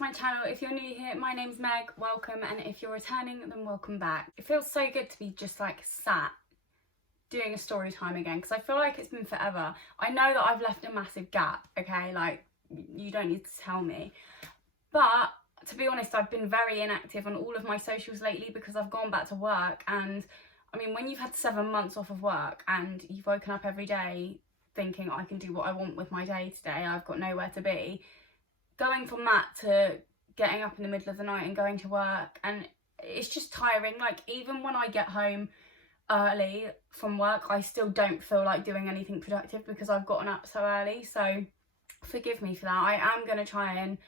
to my channel. If you're new here, my name's Meg, welcome, and if you're returning, then welcome back. It feels so good to be just like sat doing a story time again, because I feel like it's been forever. I know that I've left a massive gap, okay, like you don't need to tell me, but to be honest, I've been very inactive on all of my socials lately because I've gone back to work. And I mean, when you've had 7 months off of work and you've woken up every day thinking I can do what I want with my day today, I've got nowhere to be, going from that to getting up in the middle of the night and going to work, and it's just tiring. Like, even when I get home early from work, I still don't feel like doing anything productive because I've gotten up so early. So forgive me for that. I am going to try and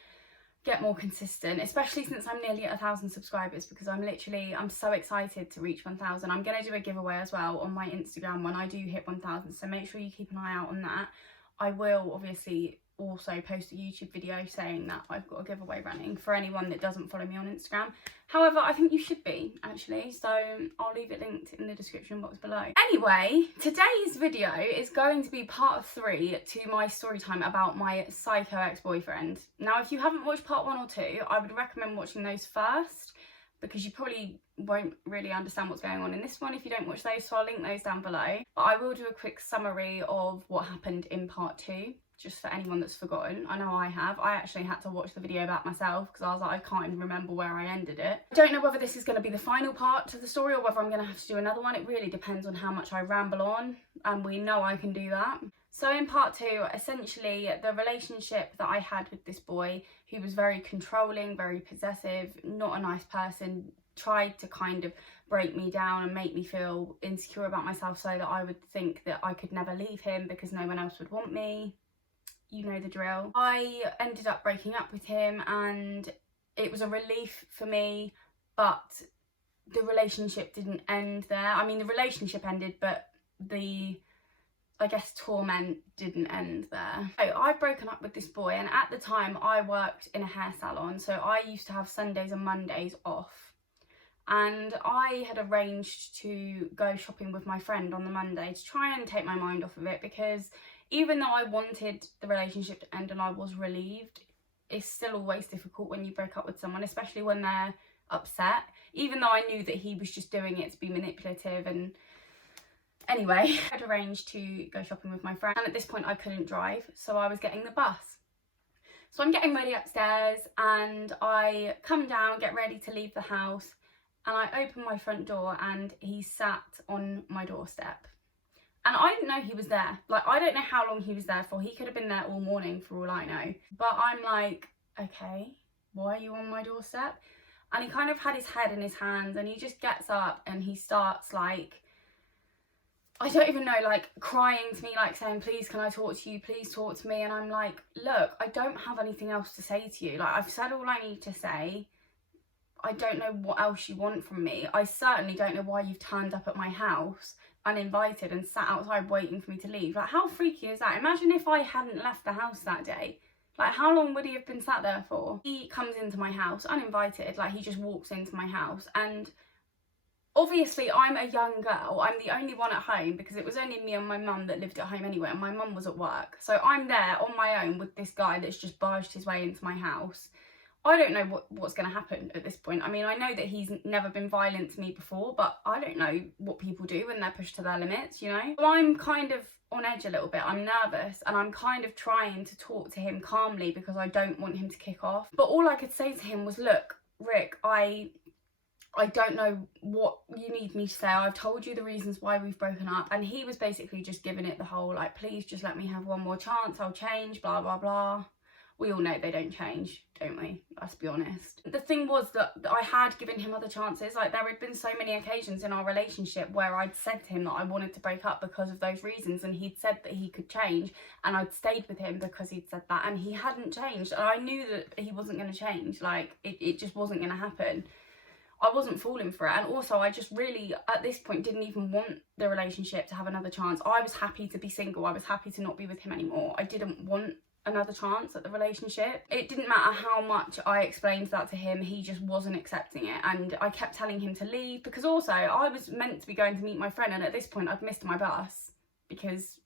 get more consistent, especially since I'm nearly at 1,000 subscribers, because I'm so excited to reach 1,000. I'm going to do a giveaway as well on my Instagram when I do hit 1,000, so make sure you keep an eye out on that. I will obviously also post a YouTube video saying that I've got a giveaway running for anyone that doesn't follow me on Instagram. However, I think you should be, actually, so I'll leave it linked in the description box below. Anyway, today's video is going to be part 3 to my story time about my psycho ex-boyfriend. Now, if you haven't watched part 1 or 2, I would recommend watching those first, because you probably won't really understand what's going on in this one if you don't watch those, so I'll link those down below. But I will do a quick summary of what happened in part 2, just for anyone that's forgotten. I know I have. I actually had to watch the video back myself because I was like, I can't even remember where I ended it. I don't know whether this is going to be the final part to the story or whether I'm going to have to do another one. It really depends on how much I ramble on, and we know I can do that. So in part 2, essentially the relationship that I had with this boy, who was very controlling, very possessive, not a nice person, tried to kind of break me down and make me feel insecure about myself so that I would think that I could never leave him because no one else would want me. You know the drill. I ended up breaking up with him, and it was a relief for me, but the relationship didn't end there. I mean, the relationship ended, but the, I guess, torment didn't end there. So I've broken up with this boy, and at the time I worked in a hair salon, so I used to have Sundays and Mondays off. And I had arranged to go shopping with my friend on the Monday to try and take my mind off of it, because even though I wanted the relationship to end and I was relieved, it's still always difficult when you break up with someone, especially when they're upset, even though I knew that he was just doing it to be manipulative. And anyway, I'd arranged to go shopping with my friend, and at this point I couldn't drive, so I was getting the bus. So I'm getting ready upstairs, and I come down, get ready to leave the house, and I open my front door and he sat on my doorstep. And I didn't know he was there. Like, I don't know how long he was there for. He could have been there all morning for all I know. But I'm like, okay, why are you on my doorstep? And he kind of had his head in his hands, and he just gets up and he starts, like, I don't even know, like crying to me, like saying, please, can I talk to you? Please talk to me. And I'm like, look, I don't have anything else to say to you. Like, I've said all I need to say. I don't know what else you want from me. I certainly don't know why you've turned up at my house uninvited and sat outside waiting for me to leave. Like, how freaky is that? Imagine if I hadn't left the house that day. Like, how long would he have been sat there for? He comes into my house uninvited, like he just walks into my house, and obviously I'm a young girl, I'm the only one at home because it was only me and my mum that lived at home anyway, and my mum was at work. So I'm there on my own with this guy that's just barged his way into my house. I don't know what's going to happen at this point. I mean, I know that he's never been violent to me before, but I don't know what people do when they're pushed to their limits, you know? So I'm kind of on edge a little bit. I'm nervous, and I'm kind of trying to talk to him calmly because I don't want him to kick off. But all I could say to him was, look, Rick, I don't know what you need me to say. I've told you the reasons why we've broken up. And he was basically just giving it the whole, like, please just let me have one more chance. I'll change, blah, blah, blah. We all know they don't change, don't we? Let's be honest. The thing was that I had given him other chances. Like, there had been so many occasions in our relationship where I'd said to him that I wanted to break up because of those reasons, and he'd said that he could change, and I'd stayed with him because he'd said that, and he hadn't changed. And I knew that he wasn't going to change. Like, it just wasn't going to happen. I wasn't falling for it. And also, I just really, at this point, didn't even want the relationship to have another chance. I was happy to be single. I was happy to not be with him anymore. I didn't want another chance at the relationship. It didn't matter how much I explained that to him, he just wasn't accepting it. And I kept telling him to leave, because also I was meant to be going to meet my friend, and at this point I'd missed my bus because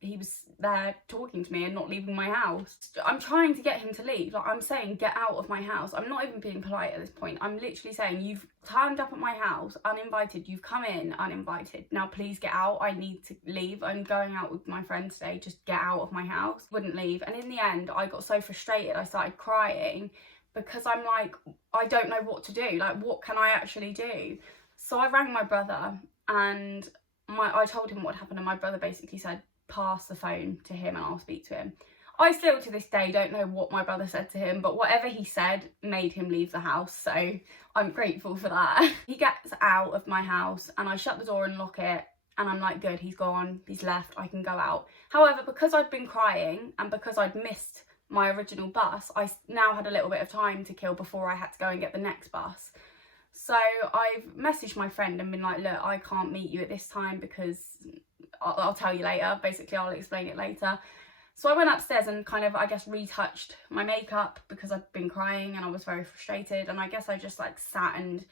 he was there talking to me and not leaving my house. I'm trying to get him to leave. Like, I'm saying, get out of my house. I'm not even being polite at this point. I'm literally saying, you've turned up at my house uninvited. You've come in uninvited. Now please get out. I need to leave. I'm going out with my friends today. Just get out of my house. Wouldn't leave. And in the end, I got so frustrated. I started crying because I'm like, I don't know what to do. Like, what can I actually do? So I rang my brother and I told him what happened, and my brother basically said, pass the phone to him and I'll speak to him. I still to this day don't know what my brother said to him, but whatever he said made him leave the house, so I'm grateful for that. He gets out of my house and I shut the door and lock it, and I'm like, good, he's gone, he's left, I can go out. However, because I'd been crying and because I'd missed my original bus, I now had a little bit of time to kill before I had to go and get the next bus. So I've messaged my friend and been like, look, I can't meet you at this time because I'll tell you later. Basically, I'll explain it later. So I went upstairs and kind of, I guess, retouched my makeup because I'd been crying and I was very frustrated. And I guess I just like sat and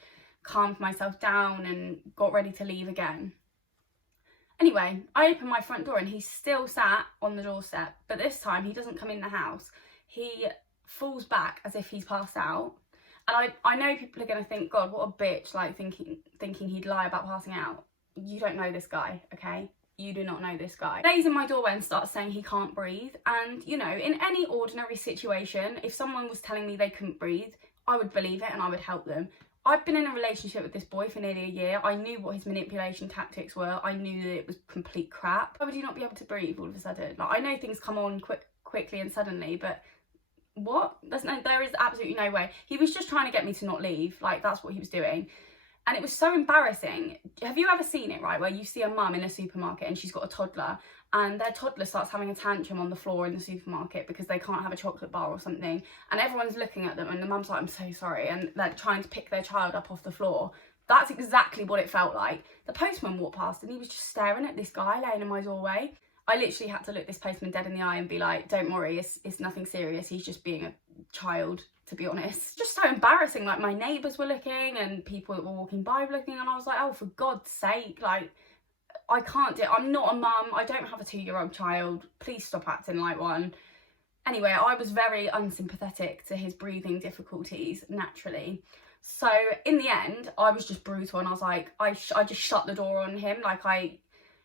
calmed myself down and got ready to leave again. Anyway, I opened my front door and he's still sat on the doorstep. But this time he doesn't come in the house. He falls back as if he's passed out. And I know people are going to think, God, what a bitch, like thinking he'd lie about passing out. You don't know this guy, okay? You do not know this guy. He lays in my doorway and starts saying he can't breathe. And, you know, in any ordinary situation, if someone was telling me they couldn't breathe, I would believe it and I would help them. I've been in a relationship with this boy for nearly a year. I knew what his manipulation tactics were. I knew that it was complete crap. Why would you not be able to breathe all of a sudden? Like, I know things come on quickly and suddenly, but what? There is absolutely no way. He was just trying to get me to not leave. Like, that's what he was doing. And it was so embarrassing. Have you ever seen it, right, where you see a mum in a supermarket and she's got a toddler and their toddler starts having a tantrum on the floor in the supermarket because they can't have a chocolate bar or something, and everyone's looking at them and the mum's like, I'm so sorry, and they're trying to pick their child up off the floor? That's exactly what it felt like. The postman walked past and he was just staring at this guy laying in my doorway. I literally had to look this postman dead in the eye and be like, don't worry, it's nothing serious. He's just being a child, to be honest. Just so embarrassing. Like, my neighbours were looking and people that were walking by were looking, and I was like, oh, for God's sake, like, I can't do it. I'm not a mum. I don't have a 2-year-old child. Please stop acting like one. Anyway, I was very unsympathetic to his breathing difficulties, naturally. So in the end, I was just brutal, and I was like, I just shut the door on him. Like,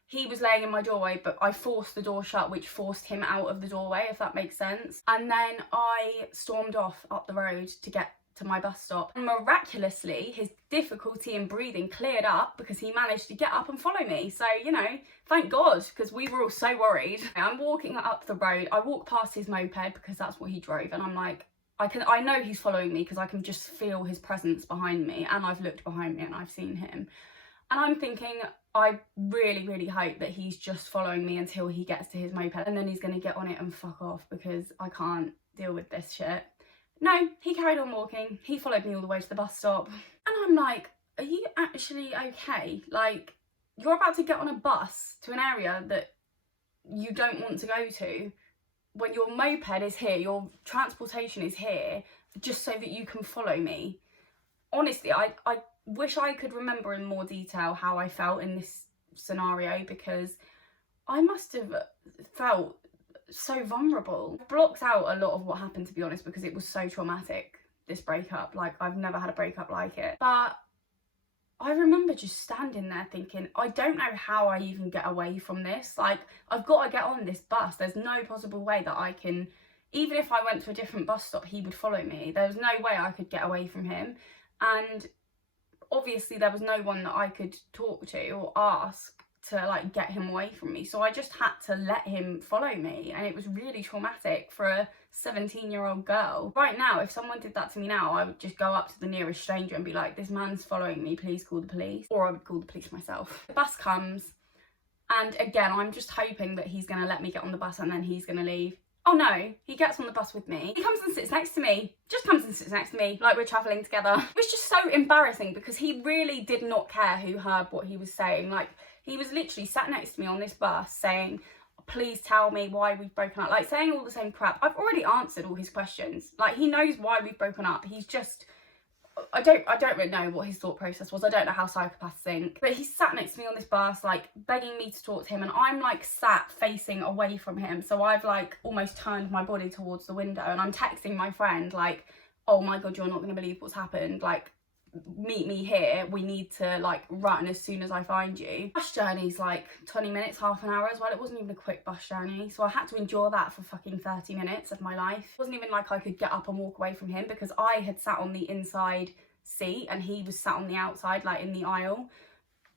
he was laying in my doorway, but I forced the door shut, which forced him out of the doorway, if that makes sense. And then I stormed off up the road to get to my bus stop. And miraculously, his difficulty in breathing cleared up because he managed to get up and follow me. So, you know, thank God, because we were all so worried. I'm walking up the road. I walk past his moped because that's what he drove. And I'm like, I know he's following me because I can just feel his presence behind me. And I've looked behind me and I've seen him. And I'm thinking, I really, really hope that he's just following me until he gets to his moped, and then he's going to get on it and fuck off because I can't deal with this shit. No, he carried on walking. He followed me all the way to the bus stop. And I'm like, are you actually okay? Like, you're about to get on a bus to an area that you don't want to go to when your moped is here, your transportation is here, just so that you can follow me. Honestly, I wish I could remember in more detail how I felt in this scenario, because I must have felt so vulnerable. I blocked out a lot of what happened, to be honest, because it was so traumatic, this breakup. Like, I've never had a breakup like it. But I remember just standing there thinking, I don't know how I even get away from this. Like, I've got to get on this bus. There's no possible way that I can, even if I went to a different bus stop, he would follow me. There was no way I could get away from him. And obviously there was no one that I could talk to or ask to like get him away from me, so I just had to let him follow me, and it was really traumatic for a 17-year-old girl. Right now, if someone did that to me now, I would just go up to the nearest stranger and be like, this man's following me, please call the police. Or I would call the police myself. The bus comes, and again, I'm just hoping that he's going to let me get on the bus and then he's going to leave. Oh no, he gets on the bus with me. He comes and sits next to me. Just comes and sits next to me, like we're travelling together. It was just so embarrassing because he really did not care who heard what he was saying. Like, he was literally sat next to me on this bus saying, please tell me why we've broken up. Like, saying all the same crap. I've already answered all his questions. Like, he knows why we've broken up. He's just I don't really know what his thought process was. I don't know how psychopaths think. But he sat next to me on this bus, like begging me to talk to him, and I'm like sat facing away from him. So I've like almost turned my body towards the window, and I'm texting my friend like, oh my God, you're not going to believe what's happened. Like, meet me here. We need to like run as soon as I find you. Bus journey's like 20 minutes, half an hour as well. It wasn't even a quick bus journey. So I had to endure that for fucking 30 minutes of my life. It wasn't even like I could get up and walk away from him, because I had sat on the inside seat and he was sat on the outside, like in the aisle.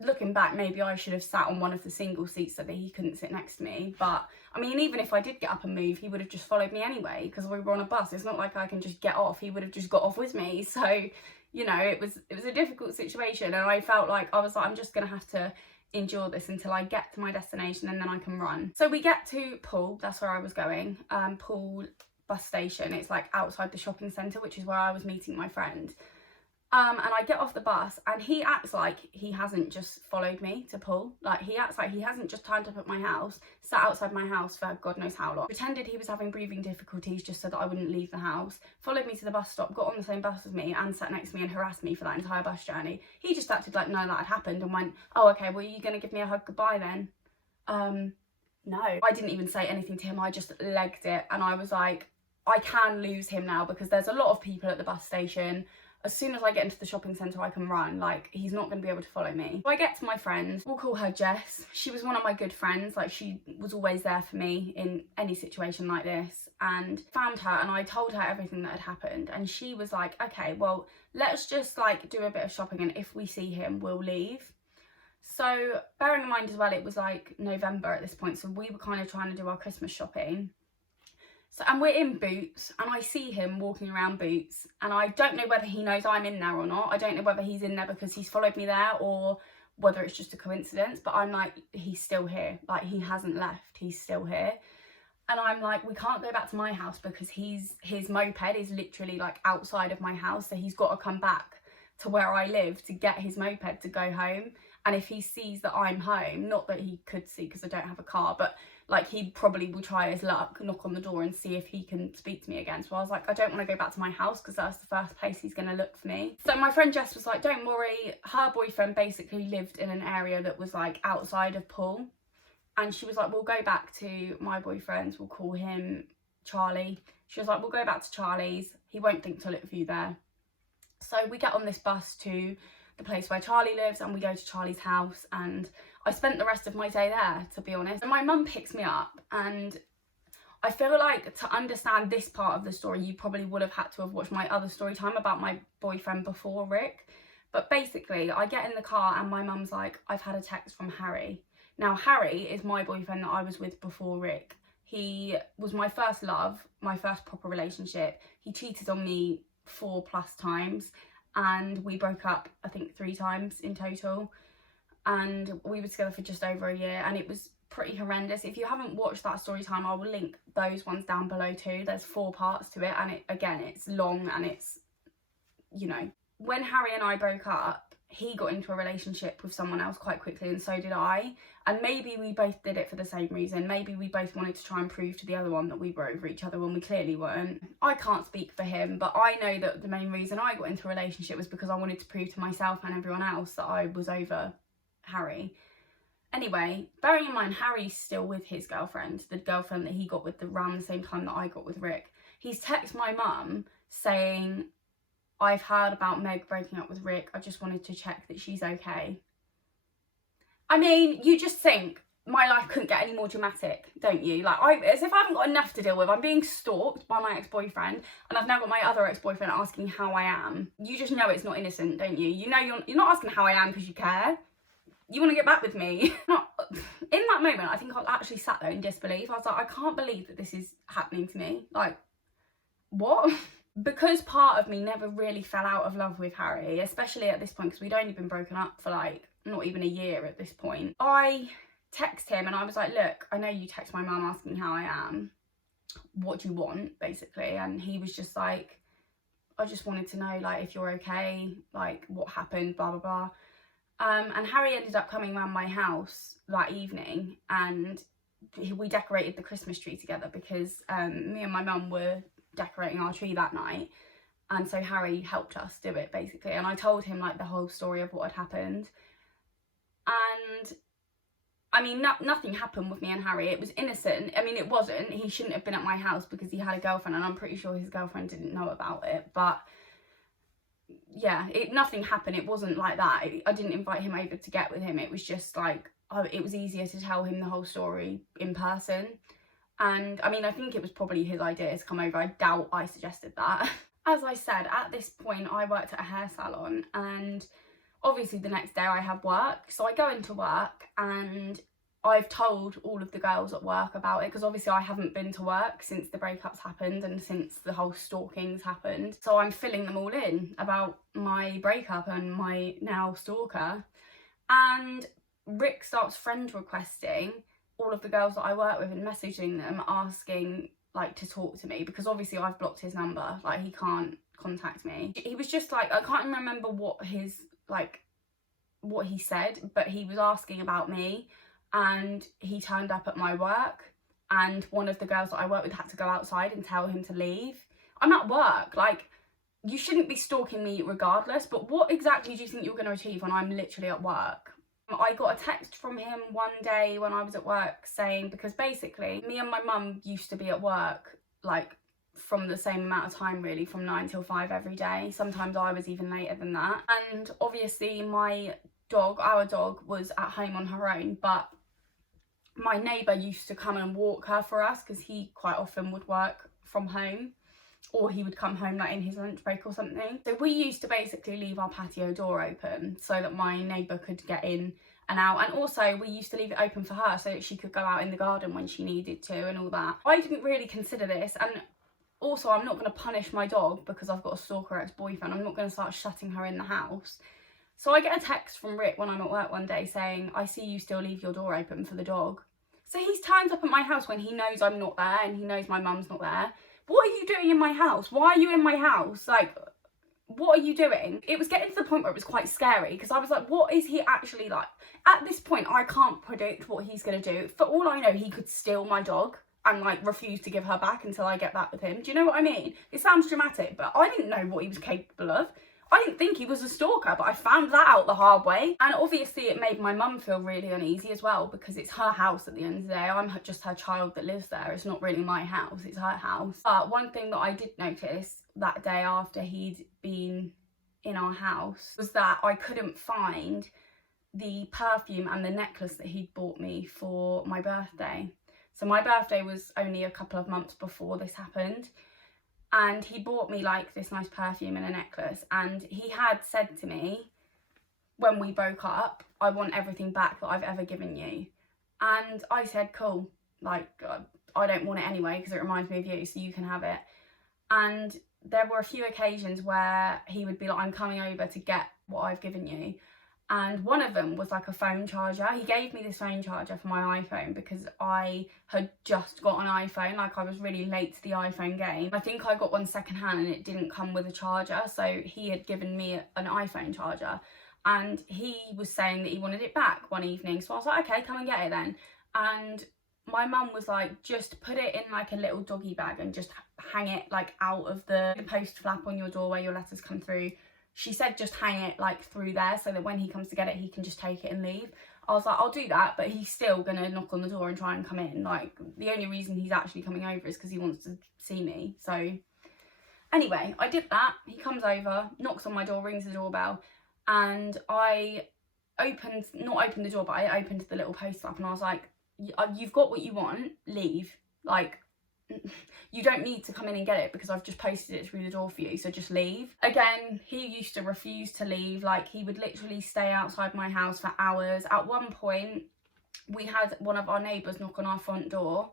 Looking back, maybe I should have sat on one of the single seats so that he couldn't sit next to me. But I mean, even if I did get up and move, he would have just followed me anyway, because we were on a bus. It's not like I can just get off. He would have just got off with me. So, you know, it was a difficult situation, and I felt like I was like, I'm just gonna have to endure this until I get to my destination, and then I can run. So we get to Poole, that's where I was going, Poole bus station. It's like outside the shopping centre, which is where I was meeting my friend. And I get off the bus, and he acts like he hasn't just followed me to Poole. Like, he acts like he hasn't just turned up at my house, sat outside my house for God knows how long, pretended he was having breathing difficulties just so that I wouldn't leave the house, followed me to the bus stop, got on the same bus as me, and sat next to me and harassed me for that entire bus journey. He just acted like none of that had happened and went, oh, okay, well, are you going to give me a hug goodbye then? No. I didn't even say anything to him. I just legged it, and I was like, I can lose him now, because there's a lot of people at the bus station. As soon as I get into the shopping centre, I can run. Like, he's not going to be able to follow me. So I get to my friend. We'll call her Jess. She was one of my good friends. Like, she was always there for me in any situation like this. And found her, and I told her everything that had happened. And she was like, okay, well, let's just like do a bit of shopping, and if we see him, we'll leave. So bearing in mind as well, it was like November at this point. So we were kind of trying to do our Christmas shopping. So, and we're in Boots, and I see him walking around Boots, and I don't know whether he knows I'm in there or not. I don't know whether he's in there because he's followed me there, or whether it's just a coincidence, but I'm like, he's still here. Like, he hasn't left, he's still here. And I'm like, we can't go back to my house because his moped is literally like outside of my house, so he's got to come back to where I live to get his moped to go home. And if he sees that I'm home, not that he could see because I don't have a car, but like, he probably will try his luck, knock on the door and see if he can speak to me again. So I was like, I don't want to go back to my house because that's the first place he's going to look for me. So my friend Jess was like, don't worry. Her boyfriend basically lived in an area that was like outside of Poole. And she was like, we'll go back to my boyfriend's. We'll call him Charlie. She was like, we'll go back to Charlie's. He won't think to look for you there. So we get on this bus to the place where Charlie lives, and we go to Charlie's house, and I spent the rest of my day there, to be honest. And my mum picks me up, and I feel like to understand this part of the story, you probably would have had to have watched my other story time about my boyfriend before Rick. But basically, I get in the car and my mum's like, I've had a text from Harry. Now, Harry is my boyfriend that I was with before Rick. He was my first love, my first proper relationship. He cheated on me 4+ times, and we broke up, I think, 3 times in total. And we were together for just over a year, and it was pretty horrendous. If you haven't watched that story time, I will link those ones down below too. There's 4 parts to it, and it's long, and it's, you know. When Harry and I broke up, he got into a relationship with someone else quite quickly, and so did I. And maybe we both did it for the same reason. Maybe we both wanted to try and prove to the other one that we were over each other when we clearly weren't. I can't speak for him, but I know that the main reason I got into a relationship was because I wanted to prove to myself and everyone else that I was over Harry. Anyway, bearing in mind Harry's still with his girlfriend, the girlfriend that he got with around the same time that I got with Rick. He's texted my mum saying, I've heard about Meg breaking up with Rick. I just wanted to check that she's okay. I mean, you just think my life couldn't get any more dramatic, don't you? Like, as if I haven't got enough to deal with. I'm being stalked by my ex-boyfriend, and I've now got my other ex-boyfriend asking how I am. You just know it's not innocent, don't you? You know you're not asking how I am because you care. You want to get back with me. In that moment, I think I actually sat there in disbelief. I was like, I can't believe that this is happening to me. Like, what? Because part of me never really fell out of love with Harry, especially at this point, because we'd only been broken up for like not even a year at this point. I text him and I was like, look, I know you text my mum asking how I am. What do you want, basically? And he was just like, I just wanted to know, like, if you're okay, like, what happened, blah, blah, blah. And Harry ended up coming around my house that evening, and we decorated the Christmas tree together because me and my mum were decorating our tree that night. And so Harry helped us do it, basically. And I told him like the whole story of what had happened. And I mean, nothing happened with me and Harry. It was innocent. I mean, it wasn't. He shouldn't have been at my house because he had a girlfriend, and I'm pretty sure his girlfriend didn't know about it. But yeah, nothing happened. It wasn't like that. I didn't invite him over to get with him. It was just like, it was easier to tell him the whole story in person. And I mean, I think it was probably his idea to come over. I doubt I suggested that. As I said, at this point, I worked at a hair salon, and obviously the next day I have work. So I go into work and I've told all of the girls at work about it, because obviously I haven't been to work since the breakups happened and since the whole stalkings happened. So I'm filling them all in about my breakup and my now stalker. And Rick starts friend requesting all of the girls that I work with and messaging them asking like to talk to me, because obviously I've blocked his number, like he can't contact me. He was just like, I can't remember what he said, but he was asking about me, and he turned up at my work, and one of the girls that I work with had to go outside and tell him to leave. I'm at work, like, you shouldn't be stalking me regardless, but what exactly do you think you're going to achieve when I'm literally at work? I got a text from him one day when I was at work saying, because basically me and my mum used to be at work like from the same amount of time, really, from 9 till 5 every day. Sometimes I was even later than that. And obviously our dog was at home on her own, but my neighbour used to come and walk her for us, because he quite often would work from home, or he would come home like in his lunch break or something. So we used to basically leave our patio door open so that my neighbour could get in and out, and also we used to leave it open for her so that she could go out in the garden when she needed to and all that. I didn't really consider this, and also I'm not going to punish my dog because I've got a stalker ex-boyfriend. I'm not going to start shutting her in the house. So I get a text from Rick when I'm at work one day saying, I see you still leave your door open for the dog. So he's turned up at my house when he knows I'm not there and he knows my mum's not there. What are you doing in my house? Why are you in my house? Like, what are you doing? It was getting to the point where it was quite scary, because I was like, what is he actually like? At this point, I can't predict what he's going to do. For all I know, he could steal my dog and like refuse to give her back until I get back with him. Do you know what I mean? It sounds dramatic, but I didn't know what he was capable of. I didn't think he was a stalker, but I found that out the hard way. And obviously it made my mum feel really uneasy as well, because it's her house at the end of the day. I'm just her child that lives there. It's not really my house, it's her house. But one thing that I did notice that day after he'd been in our house was that I couldn't find the perfume and the necklace that he'd bought me for my birthday. So my birthday was only a couple of months before this happened. And he bought me like this nice perfume and a necklace, and he had said to me when we broke up, I want everything back that I've ever given you. And I said, cool, like I don't want it anyway because it reminds me of you, so you can have it. And there were a few occasions where he would be like, I'm coming over to get what I've given you. And one of them was like a phone charger. He gave me this phone charger for my iPhone because I had just got an iPhone. Like, I was really late to the iPhone game. I think I got one secondhand and it didn't come with a charger. So he had given me an iPhone charger. And he was saying that he wanted it back one evening. So I was like, okay, come and get it then. And my mum was like, just put it in like a little doggy bag and just hang it like out of the post flap on your door where your letters come through. She said just hang it like through there so that when he comes to get it, he can just take it and leave. I was like, I'll do that, but he's still gonna knock on the door and try and come in. Like, the only reason he's actually coming over is because he wants to see me. So anyway, I did that. He comes over, knocks on my door, rings the doorbell, and I not opened the door, but I opened the little post up, and I was like, you've got what you want, leave. Like, you don't need to come in and get it because I've just posted it through the door for you, so just leave. Again, he used to refuse to leave. Like, he would literally stay outside my house for hours. At one point, we had one of our neighbours knock on our front door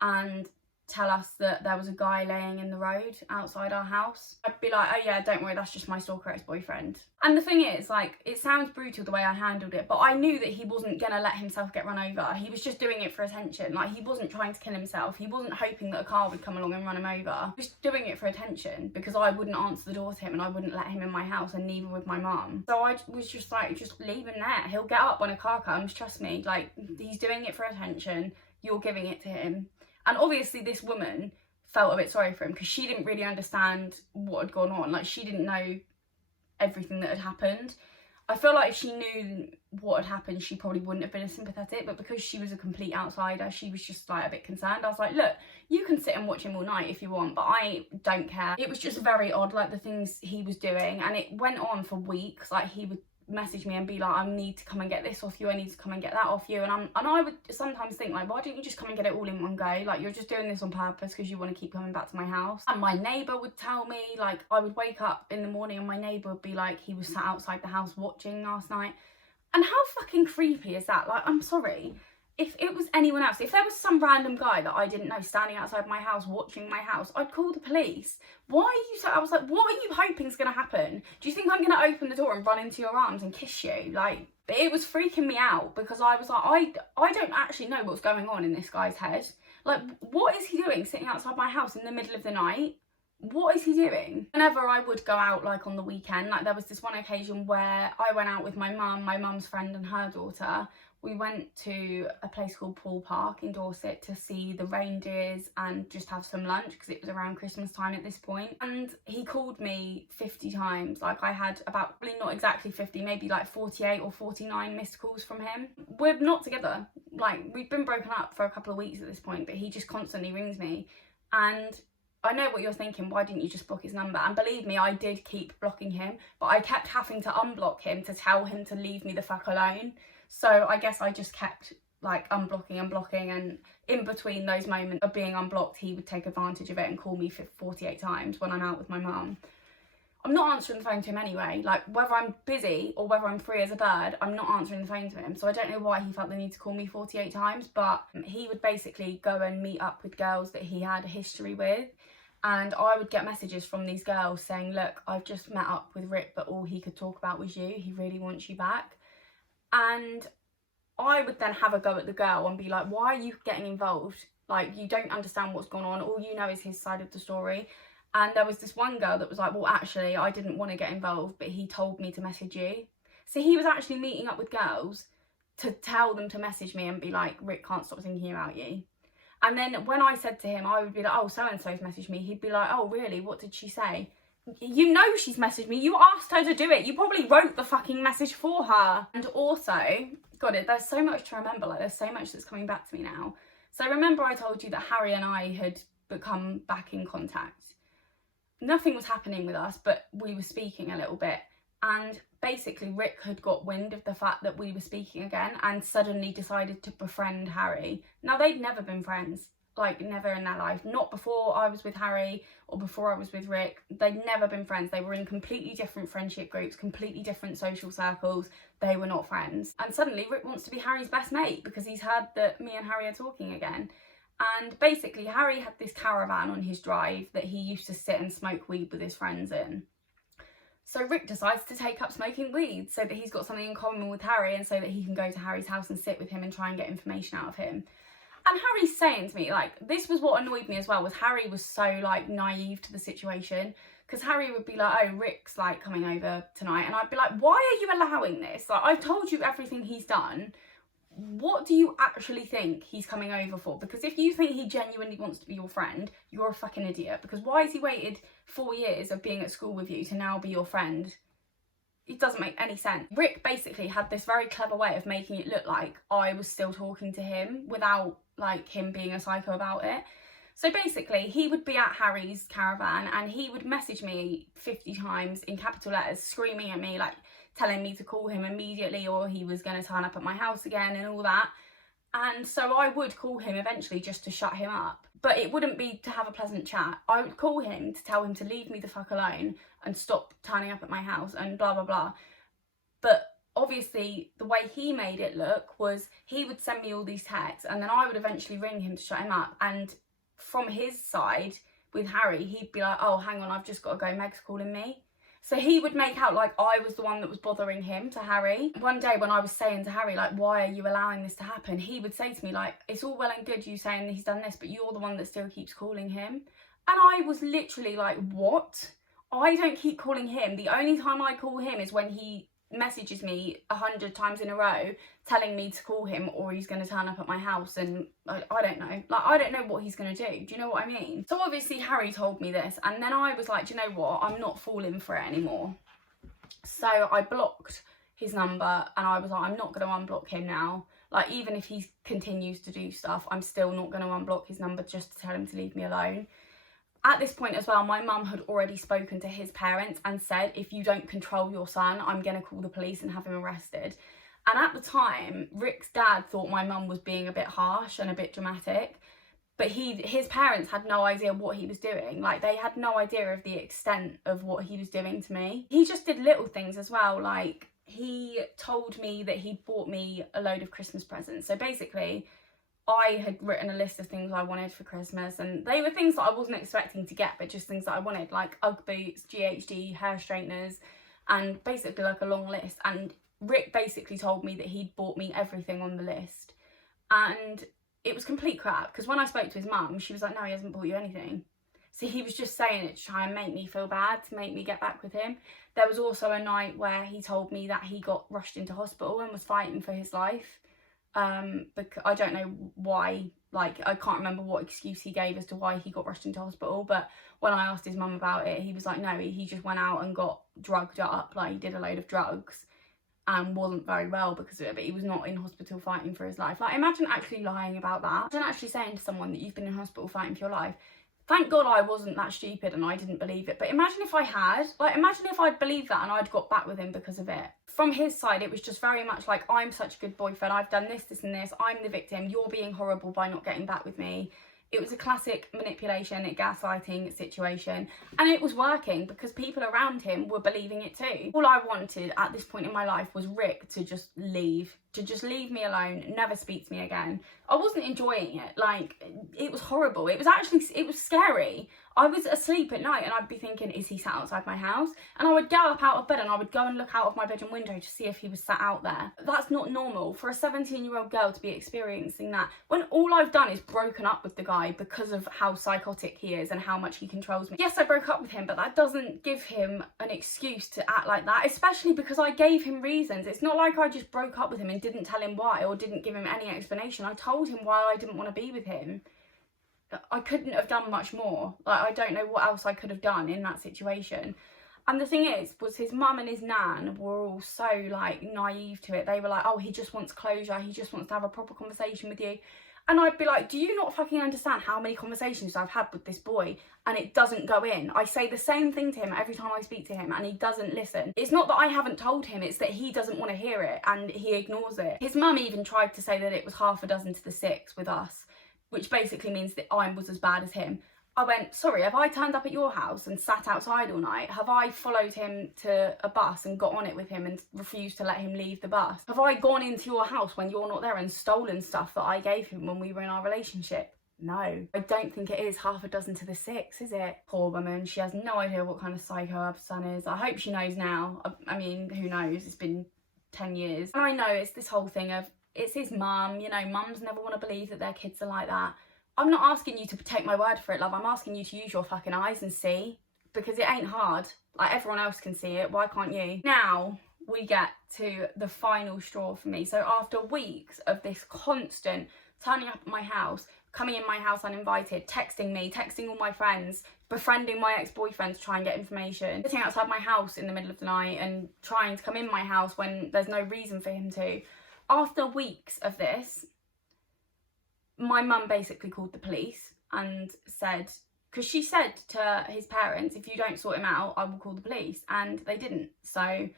and tell us that there was a guy laying in the road outside our house. I'd be like, oh yeah, don't worry, that's just my stalker ex-boyfriend. And the thing is, like, it sounds brutal the way I handled it, but I knew that he wasn't gonna let himself get run over. He was just doing it for attention. Like, he wasn't trying to kill himself. He wasn't hoping that a car would come along and run him over. He was doing it for attention because I wouldn't answer the door to him and I wouldn't let him in my house, and neither would my mum. So I was just like, just leave him there. He'll get up when a car comes, trust me. Like, he's doing it for attention. You're giving it to him. And obviously this woman felt a bit sorry for him, because she didn't really understand what had gone on. Like, she didn't know everything that had happened. I feel like if she knew what had happened, she probably wouldn't have been as sympathetic, but because she was a complete outsider, she was just like a bit concerned. I was like, look, you can sit and watch him all night if you want, but I don't care. It was just very odd, like the things he was doing, and it went on for weeks. Like, he would message me and be like, I need to come and get this off you, I need to come and get that off you, and I would sometimes think, like, why don't you just come and get it all in one go? Like, you're just doing this on purpose because you want to keep coming back to my house. And my neighbour would tell me, like, I would wake up in the morning and my neighbour would be like, he was sat outside the house watching last night. And how fucking creepy is that? Like, I'm sorry, if it was anyone else, if there was some random guy that I didn't know standing outside my house watching my house, I'd call the police. Why are you so... I was like, what are you hoping is going to happen? Do you think I'm going to open the door and run into your arms and kiss you? Like, it was freaking me out, because I was like, I don't actually know what's going on in this guy's head. Like, what is he doing sitting outside my house in the middle of the night? What is he doing? Whenever I would go out, like on the weekend, like there was this one occasion where I went out with my mum, my mum's friend and her daughter. We went to a place called Poole Park in Dorset to see the reindeers and just have some lunch, because it was around Christmas time at this point. And he called me 50 times. Like, I had about, probably not exactly 50, maybe like 48 or 49 missed calls from him. We're not together. Like, we've been broken up for a couple of weeks at this point, but he just constantly rings me. And I know what you're thinking, why didn't you just block his number? And believe me, I did keep blocking him, but I kept having to unblock him to tell him to leave me the fuck alone. So I guess I just kept like unblocking and blocking, and in between those moments of being unblocked, he would take advantage of it and call me for 48 times when I'm out with my mum. I'm not answering the phone to him anyway. Like, whether I'm busy or whether I'm free as a bird, I'm not answering the phone to him. So I don't know why he felt the need to call me 48 times, but he would basically go and meet up with girls that he had a history with. And I would get messages from these girls saying, look, I've just met up with Rick, but all he could talk about was you. He really wants you back. And I would then have a go at the girl and be like, why are you getting involved? Like, you don't understand what's gone on. All you know is his side of the story. And there was this one girl that was like, well, actually, I didn't want to get involved, but he told me to message you. So he was actually meeting up with girls to tell them to message me and be like, Rick can't stop thinking about you. And then when I said to him, I would be like, oh, so-and-so's messaged me. He'd be like, oh, really? What did she say? You know she's messaged me. You asked her to do it. You probably wrote the fucking message for her. And also, God, there's so much to remember. Like, there's so much that's coming back to me now. So remember I told you that Harry and I had become back in contact. Nothing was happening with us, but we were speaking a little bit. And basically Rick had got wind of the fact that we were speaking again and suddenly decided to befriend Harry. Now, they'd never been friends. Like, never in their life. Not before I was with Harry or before I was with Rick. They'd never been friends. They were in completely different friendship groups, completely different social circles. They were not friends. And suddenly Rick wants to be Harry's best mate because he's heard that me and Harry are talking again. And basically Harry had this caravan on his drive that he used to sit and smoke weed with his friends in. So Rick decides to take up smoking weed so that he's got something in common with Harry, and so that he can go to Harry's house and sit with him and try and get information out of him. And Harry's saying to me, like, this was what annoyed me as well, was Harry was so, like, naive to the situation. Because Harry would be like, oh, Rick's, like, coming over tonight. And I'd be like, why are you allowing this? Like, I've told you everything he's done. What do you actually think he's coming over for? Because if you think he genuinely wants to be your friend, you're a fucking idiot. Because why has he waited 4 years of being at school with you to now be your friend? It doesn't make any sense. Rick basically had this very clever way of making it look like I was still talking to him without, like, him being a psycho about it. So basically, he would be at Harry's caravan and he would message me 50 times in capital letters, screaming at me, like, telling me to call him immediately or he was going to turn up at my house again and all that. And so I would call him eventually just to shut him up. But it wouldn't be to have a pleasant chat. I would call him to tell him to leave me the fuck alone and stop turning up at my house and blah, blah, blah. But obviously the way he made it look was he would send me all these texts and then I would eventually ring him to shut him up. And from his side with Harry, he'd be like, oh, hang on, I've just got to go, Meg's calling me. So he would make out like I was the one that was bothering him to Harry. One day when I was saying to Harry, like, why are you allowing this to happen? He would say to me, like, it's all well and good you saying that he's done this, but you're the one that still keeps calling him. And I was literally like, what? I don't keep calling him. The only time I call him is when he messages me 100 times in a row telling me to call him or he's going to turn up at my house, and I don't know, like, I don't know what he's going to do. Do you know what I mean? So obviously Harry told me this, and then I was like, do you know what, I'm not falling for it anymore. So I blocked his number, and I was like, I'm not going to unblock him now. Like, even if he continues to do stuff, I'm still not going to unblock his number just to tell him to leave me alone. At this point as well, my mum had already spoken to his parents and said, if you don't control your son, I'm going to call the police and have him arrested. And at the time, Rick's dad thought my mum was being a bit harsh and a bit dramatic, but his parents had no idea what he was doing. Like, they had no idea of the extent of what he was doing to me. He just did little things as well. Like, he told me that he bought me a load of Christmas presents. So basically, I had written a list of things I wanted for Christmas, and they were things that I wasn't expecting to get, but just things that I wanted, like Ugg boots, GHD, hair straighteners, and basically like a long list. And Rick basically told me that he'd bought me everything on the list, and it was complete crap, because when I spoke to his mum, she was like, no, he hasn't bought you anything. So he was just saying it to try and make me feel bad, to make me get back with him. There was also a night where he told me that he got rushed into hospital and was fighting for his life. Because I don't know why, like, I can't remember what excuse he gave as to why he got rushed into hospital, but when I asked his mum about it, he was like, no, he just went out and got drugged up, like, he did a load of drugs and wasn't very well because of it, but he was not in hospital fighting for his life. Like, imagine actually lying about that. Imagine actually saying to someone that you've been in hospital fighting for your life. Thank God I wasn't that stupid and I didn't believe it. But imagine if I had. Like, imagine if I'd believed that and I'd got back with him because of it. From his side, it was just very much like, I'm such a good boyfriend. I've done this, this and this. I'm the victim. You're being horrible by not getting back with me. It was a classic manipulation, a gaslighting situation. And it was working because people around him were believing it too. All I wanted at this point in my life was Rick to just leave me alone, never speak to me again. I wasn't enjoying it. Like, it was horrible. It was scary. I was asleep at night and I'd be thinking, is he sat outside my house? And I would get up out of bed and I would go and look out of my bedroom window to see if he was sat out there. That's not normal for a 17-year-old girl to be experiencing that, when all I've done is broken up with the guy because of how psychotic he is and how much he controls me. Yes, I broke up with him, but that doesn't give him an excuse to act like that, especially because I gave him reasons. It's not like I just broke up with him and didn't tell him why or didn't give him any explanation. I told him why I didn't want to be with him. I couldn't have done much more. Like, I don't know what else I could have done in that situation. And the thing is, was his mum and his nan were all so, like, naive to it. They were like, oh, he just wants closure. He just wants to have a proper conversation with you. And I'd be like, do you not fucking understand how many conversations I've had with this boy and it doesn't go in? I say the same thing to him every time I speak to him and he doesn't listen. It's not that I haven't told him, it's that he doesn't want to hear it and he ignores it. His mum even tried to say that it was 6 to 6 with us, which basically means that I was as bad as him. I went, sorry, have I turned up at your house and sat outside all night? Have I followed him to a bus and got on it with him and refused to let him leave the bus? Have I gone into your house when you're not there and stolen stuff that I gave him when we were in our relationship? No. I don't think it is 6 to 6, is it? Poor woman, she has no idea what kind of psycho her son is. I hope she knows now. I mean, who knows? It's been 10 years. And I know it's this whole thing of, it's his mum, you know, mums never want to believe that their kids are like that. I'm not asking you to take my word for it, love. I'm asking you to use your fucking eyes and see, because it ain't hard. Like, everyone else can see it. Why can't you? Now we get to the final straw for me. So after weeks of this constant turning up at my house, coming in my house uninvited, texting me, texting all my friends, befriending my ex-boyfriend to try and get information, sitting outside my house in the middle of the night and trying to come in my house when there's no reason for him to. After weeks of this, my mum basically called the police and said, because she said to his parents, if you don't sort him out, I will call the police. And they didn't. So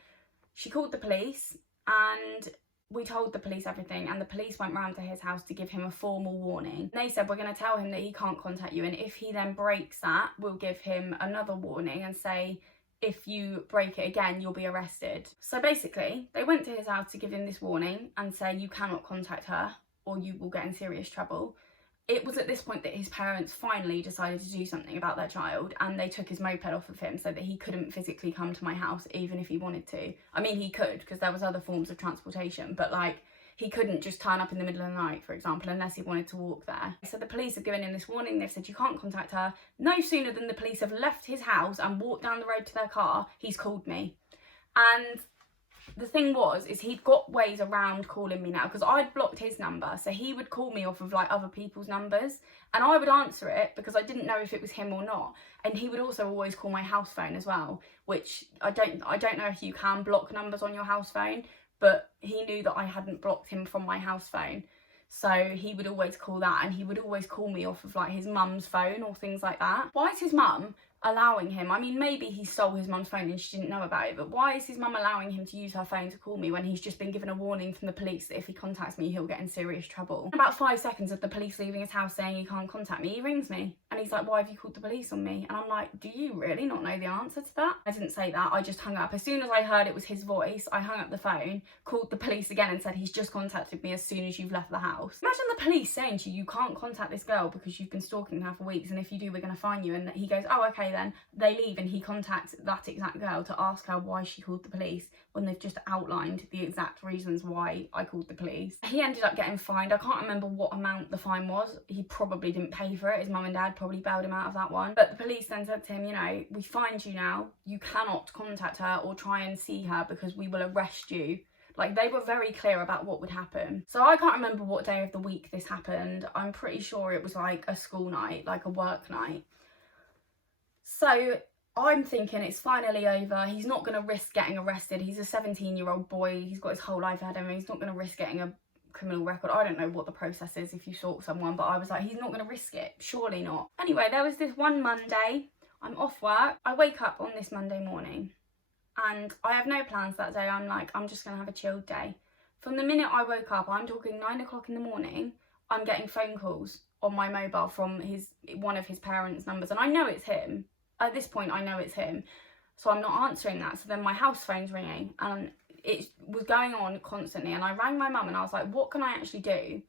she called the police and we told the police everything. And the police went round to his house to give him a formal warning. They said, we're going to tell him that he can't contact you. And if he then breaks that, we'll give him another warning and say, if you break it again, you'll be arrested. So basically, they went to his house to give him this warning and say, you cannot contact her or you will get in serious trouble. It was at this point that his parents finally decided to do something about their child, and they took his moped off of him so that he couldn't physically come to my house even if he wanted to. I mean, he could, because there was other forms of transportation, but like, he couldn't just turn up in the middle of the night, for example, unless he wanted to walk there. So the police have given him this warning. They've said, you can't contact her. No sooner than the police have left his house and walked down the road to their car, he's called me. And the thing is he'd got ways around calling me now, because I'd blocked his number, so he would call me off of like other people's numbers, and I would answer it because I didn't know if it was him or not. And he would also always call my house phone as well, which I don't know if you can block numbers on your house phone, but he knew that I hadn't blocked him from my house phone, so he would always call that, and he would always call me off of like his mum's phone or things like that. Why is his mum allowing him? I mean, maybe he stole his mum's phone and she didn't know about it, but why is his mum allowing him to use her phone to call me when he's just been given a warning from the police that if he contacts me he'll get in serious trouble? In about 5 seconds of the police leaving his house saying he can't contact me, he rings me and he's like, why have you called the police on me? And I'm like, do you really not know the answer to that? I didn't say that, I just hung up. As soon as I heard it was his voice, I hung up the phone, called the police again and said, he's just contacted me as soon as you've left the house. Imagine the police saying to you, you can't contact this girl because you've been stalking her for weeks, and if you do we're going to fine you. And he goes, oh okay then. They leave and he contacts that exact girl to ask her why she called the police when they've just outlined the exact reasons why I called the police. He ended up getting fined. I can't remember what amount the fine was. He probably didn't pay for it. His mum and dad probably bailed him out of that one. But the police then said to him, you know, we fined you now. You cannot contact her or try and see her because we will arrest you. Like, they were very clear about what would happen. So I can't remember what day of the week this happened. I'm pretty sure it was like a school night, like a work night. So I'm thinking it's finally over. He's not going to risk getting arrested. He's a 17-year-old boy. He's got his whole life ahead of him. He's not going to risk getting a criminal record. I don't know what the process is if you stalk someone, but I was like, he's not going to risk it. Surely not. Anyway, there was this one Monday. I'm off work. I wake up on this Monday morning and I have no plans that day. I'm like, I'm just going to have a chilled day. From the minute I woke up, I'm talking 9 o'clock in the morning, I'm getting phone calls on my mobile from one of his parents' numbers, and I know it's him. At this point, I know it's him, so I'm not answering that. So then my house phone's ringing, and it was going on constantly. And I rang my mum, and I was like, what can I actually do?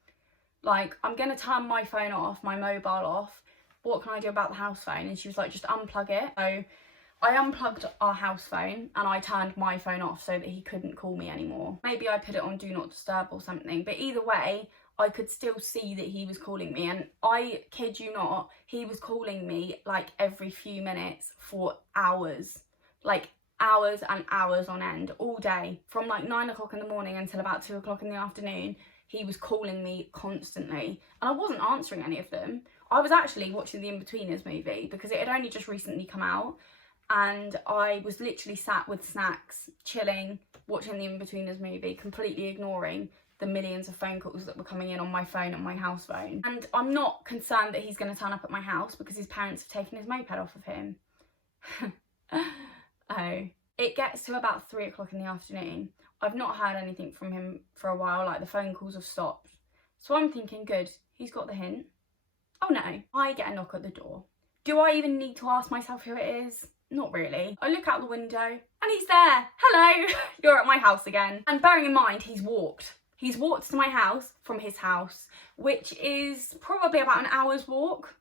Like, I'm going to turn my phone off, my mobile off. What can I do about the house phone? And she was like, just unplug it. So I unplugged our house phone, and I turned my phone off so that he couldn't call me anymore. Maybe I put it on Do Not Disturb or something, but either way, I could still see that he was calling me, and I kid you not, he was calling me like every few minutes for hours, like hours and hours on end, all day, from like 9 o'clock in the morning until about 2 o'clock in the afternoon. He was calling me constantly, and I wasn't answering any of them. I was actually watching the In-Betweeners movie because it had only just recently come out, and I was literally sat with snacks, chilling, watching the In-Betweeners movie, completely ignoring the millions of phone calls that were coming in on my phone and my house phone. And I'm not concerned that he's going to turn up at my house because his parents have taken his moped off of him. Oh. It gets to about 3 o'clock in the afternoon. I've not heard anything from him for a while, like the phone calls have stopped. So I'm thinking, good, he's got the hint. Oh no, I get a knock at the door. Do I even need to ask myself who it is? Not really. I look out the window and he's there. Hello, you're at my house again. And bearing in mind, he's walked. He's walked to my house from his house, which is probably about an hour's walk.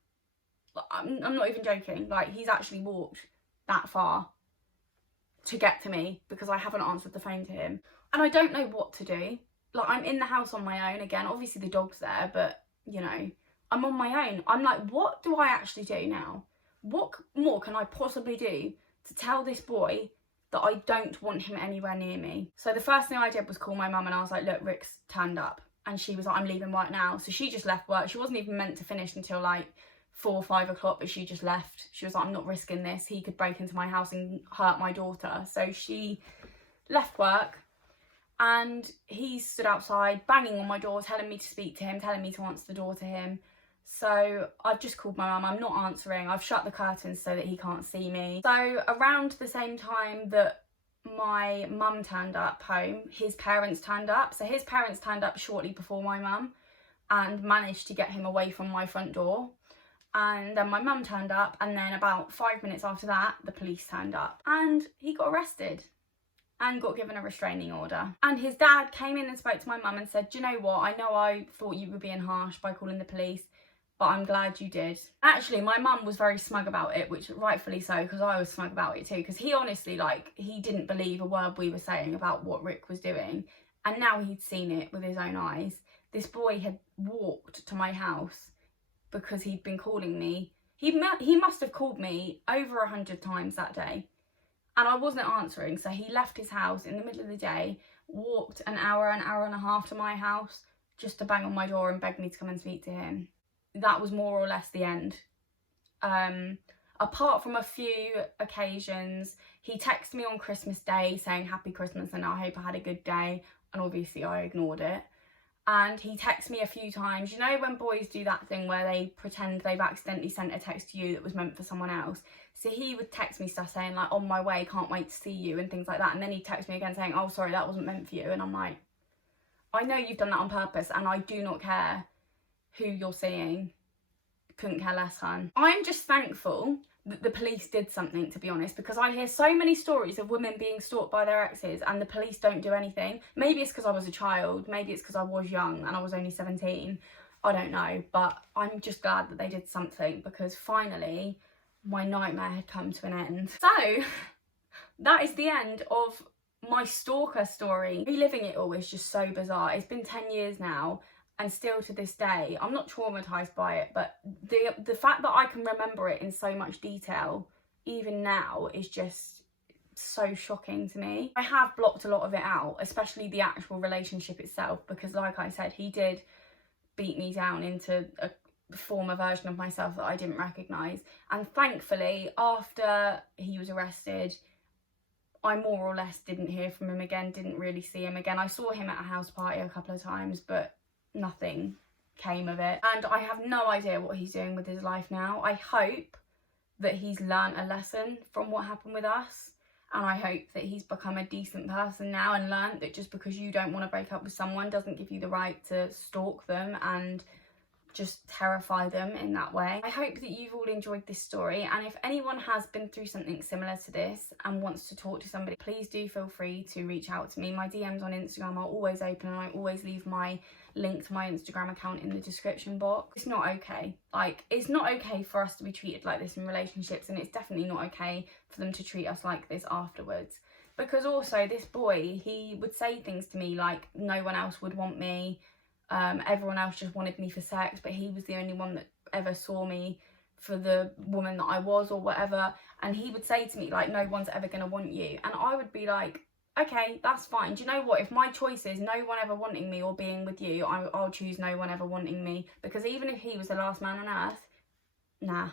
I'm not even joking. Like, he's actually walked that far to get to me because I haven't answered the phone to him. And I don't know what to do. Like, I'm in the house on my own again. Obviously the dog's there, but you know, I'm on my own. I'm like, what do I actually do now? What more can I possibly do to tell this boy that I don't want him anywhere near me? So the first thing I did was call my mum, and I was like, look, Rick's turned up. And she was like, I'm leaving work now. So she just left work. She wasn't even meant to finish until like 4 or 5 o'clock, but she just left. She was like, I'm not risking this. He could break into my house and hurt my daughter. So she left work, and he stood outside banging on my door, telling me to speak to him, telling me to answer the door to him. So I've just called my mum. I'm not answering. I've shut the curtains so that he can't see me. So around the same time that my mum turned up home, his parents turned up. So his parents turned up shortly before my mum and managed to get him away from my front door. And then my mum turned up, and then about 5 minutes after that, the police turned up and he got arrested and got given a restraining order. And his dad came in and spoke to my mum and said, do you know what? I know I thought you were being harsh by calling the police, but I'm glad you did. Actually, my mum was very smug about it, which rightfully so, because I was smug about it too, because he honestly, like, he didn't believe a word we were saying about what Rick was doing. And now he'd seen it with his own eyes. This boy had walked to my house because he'd been calling me. He must have called me over 100 times that day. And I wasn't answering, so he left his house in the middle of the day, walked an hour and a half to my house just to bang on my door and beg me to come and speak to him. That was more or less the end. Apart from a few occasions, he texted me on Christmas Day saying happy Christmas and I hope I had a good day, and obviously I ignored it. And he texted me a few times. You know when boys do that thing where they pretend they've accidentally sent a text to you that was meant for someone else? So he would text me stuff saying like, on my way, can't wait to see you, and things like that. And then he'd text me again saying, oh sorry, that wasn't meant for you. And I'm like, I know you've done that on purpose and I do not care who you're seeing. Couldn't care less, hun. I'm just thankful that the police did something, to be honest, because I hear so many stories of women being stalked by their exes and the police don't do anything. Maybe it's because I was a child, maybe it's because I was young and I was only 17, I don't know, but I'm just glad that they did something, because finally my nightmare had come to an end. So that is the end of my stalker story. Reliving it all is just so bizarre. It's been 10 years now, and still to this day, I'm not traumatised by it, but the fact that I can remember it in so much detail, even now, is just so shocking to me. I have blocked a lot of it out, especially the actual relationship itself, because like I said, he did beat me down into a former version of myself that I didn't recognise. And thankfully, after he was arrested, I more or less didn't hear from him again, didn't really see him again. I saw him at a house party a couple of times, but nothing came of it. And I have no idea what he's doing with his life now. I hope that he's learnt a lesson from what happened with us, and I hope that he's become a decent person now and learnt that just because you don't want to break up with someone doesn't give you the right to stalk them and just terrify them in that way. I hope that you've all enjoyed this story, and if anyone has been through something similar to this and wants to talk to somebody, please do feel free to reach out to me. My DMs on Instagram are always open, and I always leave my link to my Instagram account in the description box. It's not okay. Like, it's not okay for us to be treated like this in relationships, and it's definitely not okay for them to treat us like this afterwards. Because also, this boy, he would say things to me like, no one else would want me, everyone else just wanted me for sex, but he was the only one that ever saw me for the woman that I was, or whatever. And he would say to me like, no one's ever gonna want you. And I would be like, okay, that's fine. Do you know what? If my choice is no one ever wanting me or being with you, I'll choose no one ever wanting me. Because even if he was the last man on earth, nah.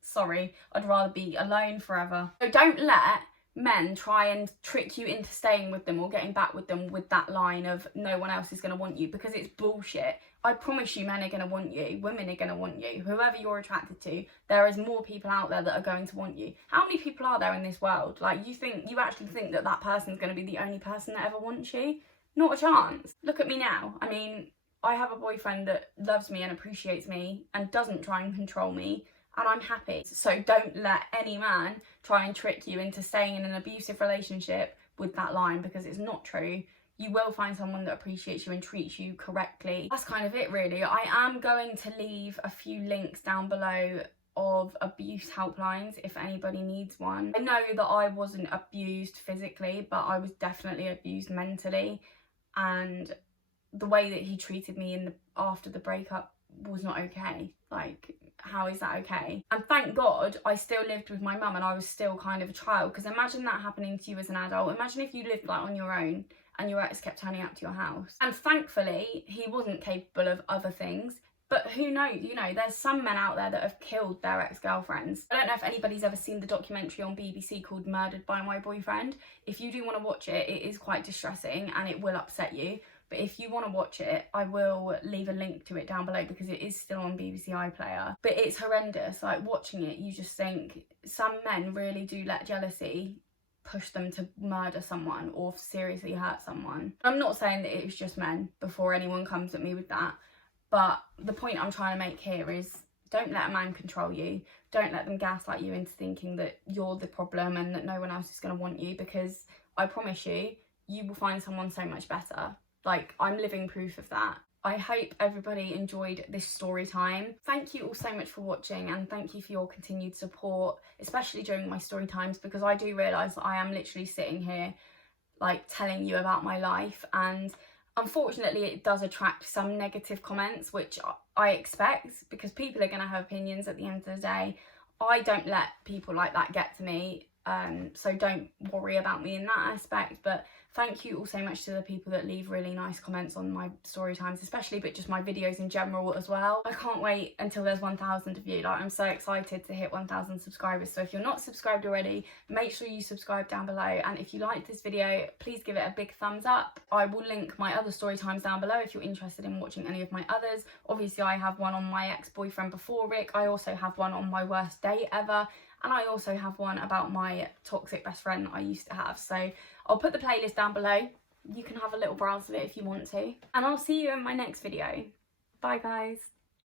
Sorry, I'd rather be alone forever. So don't let men try and trick you into staying with them or getting back with them with that line of no one else is going to want you, because it's bullshit. I promise you, men are going to want you, women are going to want you, whoever you're attracted to, there is more people out there that are going to want you. How many people are there in this world? Like, you actually think that that person's going to be the only person that ever wants you? Not a chance. Look at me now. I mean, I have a boyfriend that loves me and appreciates me and doesn't try and control me, and I'm happy. So don't let any man try and trick you into staying in an abusive relationship with that line, because it's not true. You will find someone that appreciates you and treats you correctly. That's kind of it, really. I am going to leave a few links down below of abuse helplines if anybody needs one. I know that I wasn't abused physically, but I was definitely abused mentally, and the way that he treated me after the breakup was not okay. Like, how is that okay? And thank God I still lived with my mum and I was still kind of a child, because imagine that happening to you as an adult. Imagine if you lived like on your own and your ex kept turning up to your house. And thankfully he wasn't capable of other things, but who knows, you know, there's some men out there that have killed their ex-girlfriends. I don't know if anybody's ever seen the documentary on BBC called Murdered by My Boyfriend. If you do want to watch it, it is quite distressing and it will upset you. But if you want to watch it, I will leave a link to it down below, because it is still on BBC iPlayer. But it's horrendous. Like, watching it, you just think some men really do let jealousy push them to murder someone or seriously hurt someone. I'm not saying that it was just men, before anyone comes at me with that. But the point I'm trying to make here is, don't let a man control you. Don't let them gaslight you into thinking that you're the problem and that no one else is going to want you, because I promise you, you will find someone so much better. Like, I'm living proof of that. I hope everybody enjoyed this story time. Thank you all so much for watching, and thank you for your continued support, especially during my story times, because I do realise that I am literally sitting here like telling you about my life, and unfortunately it does attract some negative comments, which I expect, because people are going to have opinions at the end of the day. I don't let people like that get to me. so don't worry about me in that aspect. But thank you all so much to the people that leave really nice comments on my story times especially, but just my videos in general as well. I can't wait until there's 1,000 of you. Like, I'm so excited to hit 1,000 subscribers. So if you're not subscribed already, make sure you subscribe down below, and if you liked this video, please give it a big thumbs up. I will link my other story times down below if you're interested in watching any of my others. Obviously I have one on my ex-boyfriend before Rick, I also have one on my worst date ever, and I also have one about my toxic best friend that I used to have. So I'll put the playlist down below. You can have a little browse of it if you want to. And I'll see you in my next video. Bye guys.